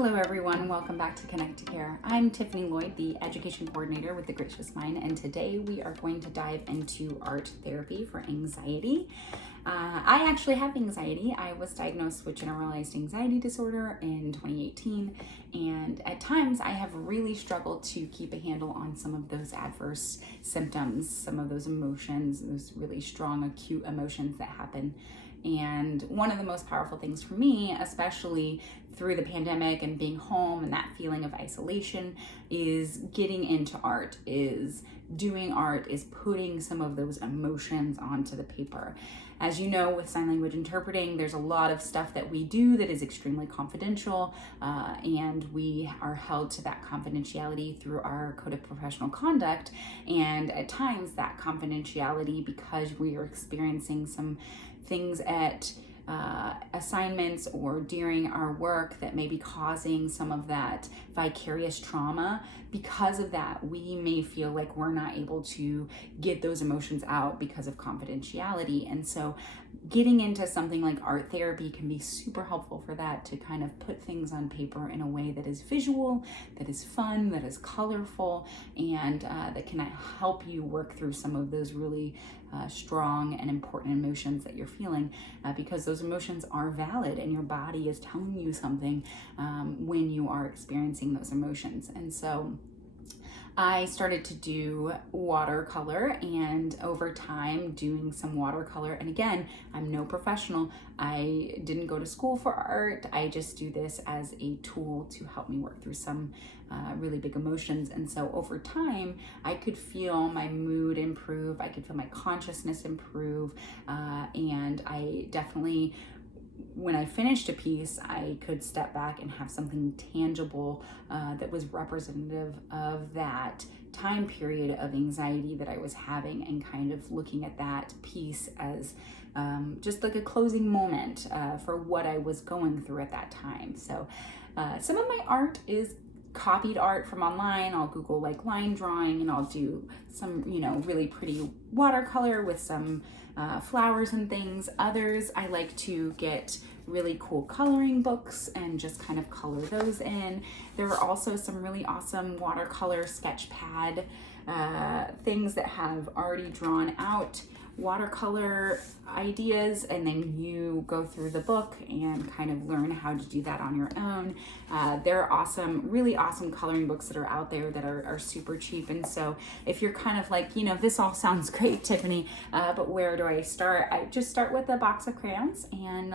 Hello everyone, welcome back to Connect to Care. I'm Tiffany Lloyd, the Education Coordinator with The Gracious Mind, and today we are going to dive into art therapy for anxiety. I actually have anxiety. I was diagnosed with generalized anxiety disorder in 2018, and at times I have really struggled to keep a handle on some of those adverse symptoms, some of those emotions, those really strong acute emotions that happen. And one of the most powerful things for me, especially through the pandemic and being home and that feeling of isolation, is getting into art, is doing art, is putting some of those emotions onto the paper. As you know, with sign language interpreting, there's a lot of stuff that we do that is extremely confidential, and we are held to that confidentiality through our code of professional conduct. And at times that confidentiality, because we are experiencing some things at assignments or during our work that may be causing some of that vicarious trauma, because of that, we may feel like we're not able to get those emotions out because of confidentiality. And so getting into something like art therapy can be super helpful for that, to kind of put things on paper in a way that is visual, that is fun, that is colorful, and that can help you work through some of those really strong and important emotions that you're feeling, because those emotions are valid and your body is telling you something when you are experiencing those emotions. And so I started to do watercolor, and over time doing some watercolor, and again, I'm no professional. I didn't go to school for art. I just do this as a tool to help me work through some really big emotions. And so over time, I could feel my mood improve. I could feel my consciousness improve. And I definitely, when I finished a piece, I could step back and have something tangible that was representative of that time period of anxiety that I was having, and kind of looking at that piece as just like a closing moment for what I was going through at that time. So some of my art is copied art from online. I'll Google like line drawing, and I'll do some, really pretty watercolor with some flowers and things. Others, I like to get really cool coloring books and just kind of color those in. There are also some really awesome watercolor sketch pad things that have already drawn out watercolor ideas, and then you go through the book and kind of learn how to do that on your own. There are really awesome coloring books that are out there that are super cheap. And so if you're kind of like, this all sounds great, Tiffany, but where do I start? I just start with a box of crayons and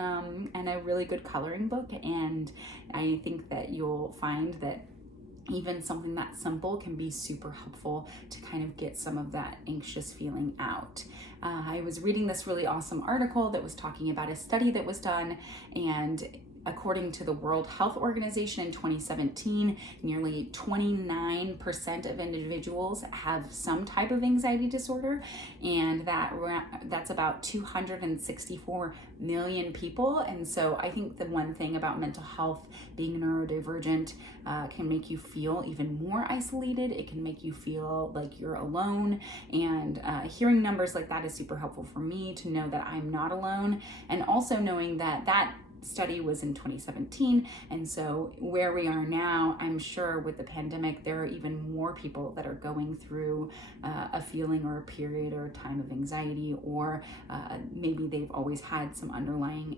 a really good coloring book. And I think that you'll find that even something that simple can be super helpful to kind of get some of that anxious feeling out. I was reading this really awesome article that was talking about a study that was done, and according to the World Health Organization in 2017, nearly 29% of individuals have some type of anxiety disorder, and that's about 264 million people. And so I think the one thing about mental health, being neurodivergent, can make you feel even more isolated. It can make you feel like you're alone, and hearing numbers like that is super helpful for me to know that I'm not alone, and also knowing that study was in 2017, and so where we are now, I'm sure with the pandemic there are even more people that are going through a feeling or a period or a time of anxiety, or maybe they've always had some underlying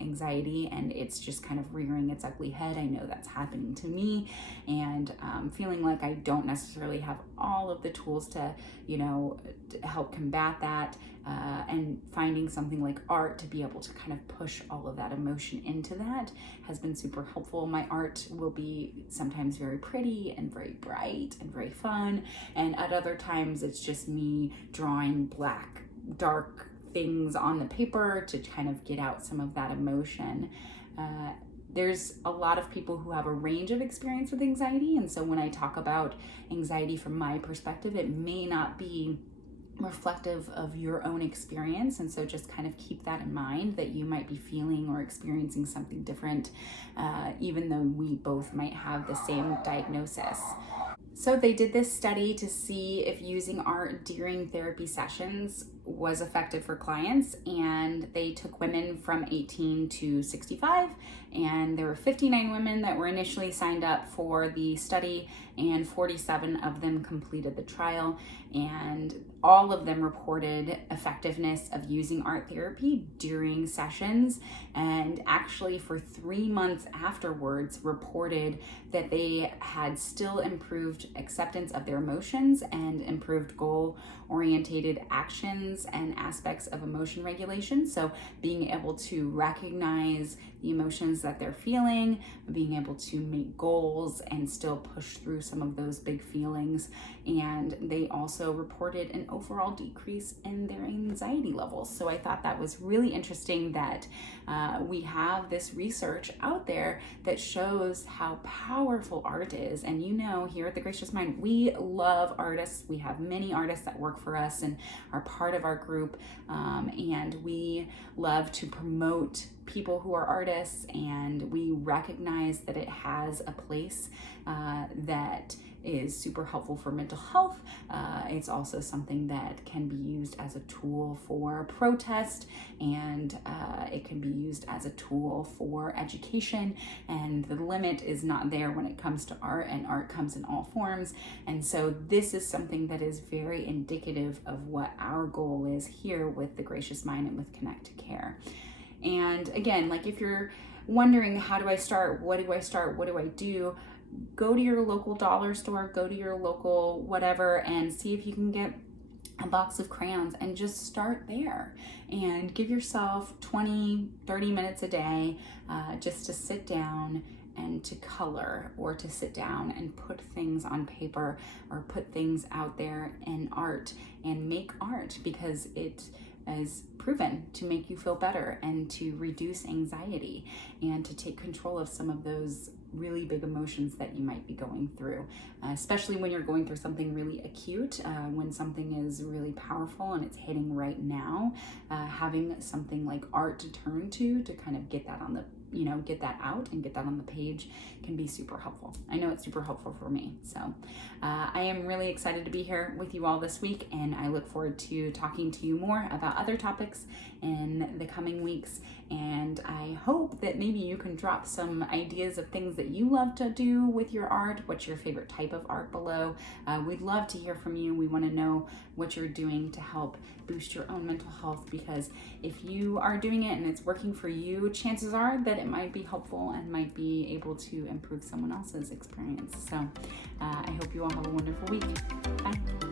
anxiety and it's just kind of rearing its ugly head. I know that's happening to me, and feeling like I don't necessarily have all of the tools to help combat that, and finding something like art to be able to kind of push all of that emotion into that has been super helpful. My art will be sometimes very pretty and very bright and very fun, and at other times it's just me drawing black, dark things on the paper to kind of get out some of that emotion. There's a lot of people who have a range of experience with anxiety, and so when I talk about anxiety from my perspective, it may not be reflective of your own experience, and so just kind of keep that in mind, that you might be feeling or experiencing something different, even though we both might have the same diagnosis. So they did this study to see if using art during therapy sessions was effective for clients, and they took women from 18 to 65, and there were 59 women that were initially signed up for the study, and 47 of them completed the trial, and all of them reported effectiveness of using art therapy during sessions, and actually for 3 months afterwards reported that they had still improved acceptance of their emotions and improved goal-orientated actions and aspects of emotion regulation. So being able to recognize the emotions that they're feeling, being able to make goals and still push through some of those big feelings. And they also reported an overall decrease in their anxiety levels. So I thought that was really interesting that we have this research out there that shows how powerful art is. And here at the Gracious Mind, we love artists. We have many artists that work for us and are part of our group. And we love to promote people who are artists, and we recognize that it has a place that is super helpful for mental health. It's also something that can be used as a tool for protest, and it can be used as a tool for education, and the limit is not there when it comes to art, and art comes in all forms. And so this is something that is very indicative of what our goal is here with the Gracious Mind and with Connect to Care. And again, like if you're wondering, how do I start? What do I start? What do I do? Go to your local dollar store, go to your local whatever, and see if you can get a box of crayons and just start there. And give yourself 20, 30 minutes a day just to sit down and to color, or to sit down and put things on paper, or put things out there in art and make art, because it is proven to make you feel better and to reduce anxiety and to take control of some of those really big emotions that you might be going through, especially when you're going through something really acute, when something is really powerful and it's hitting right now. Having something like art to turn to kind of get that on the get that out and get that on the page can be super helpful. I know it's super helpful for me. So I am really excited to be here with you all this week, and I look forward to talking to you more about other topics in the coming weeks. And I hope that maybe you can drop some ideas of things that you love to do with your art. What's your favorite type of art below? We'd love to hear from you. We want to know what you're doing to help boost your own mental health, because if you are doing it and it's working for you, chances are that it might be helpful and might be able to improve someone else's experience. So I hope you all have a wonderful week. Bye.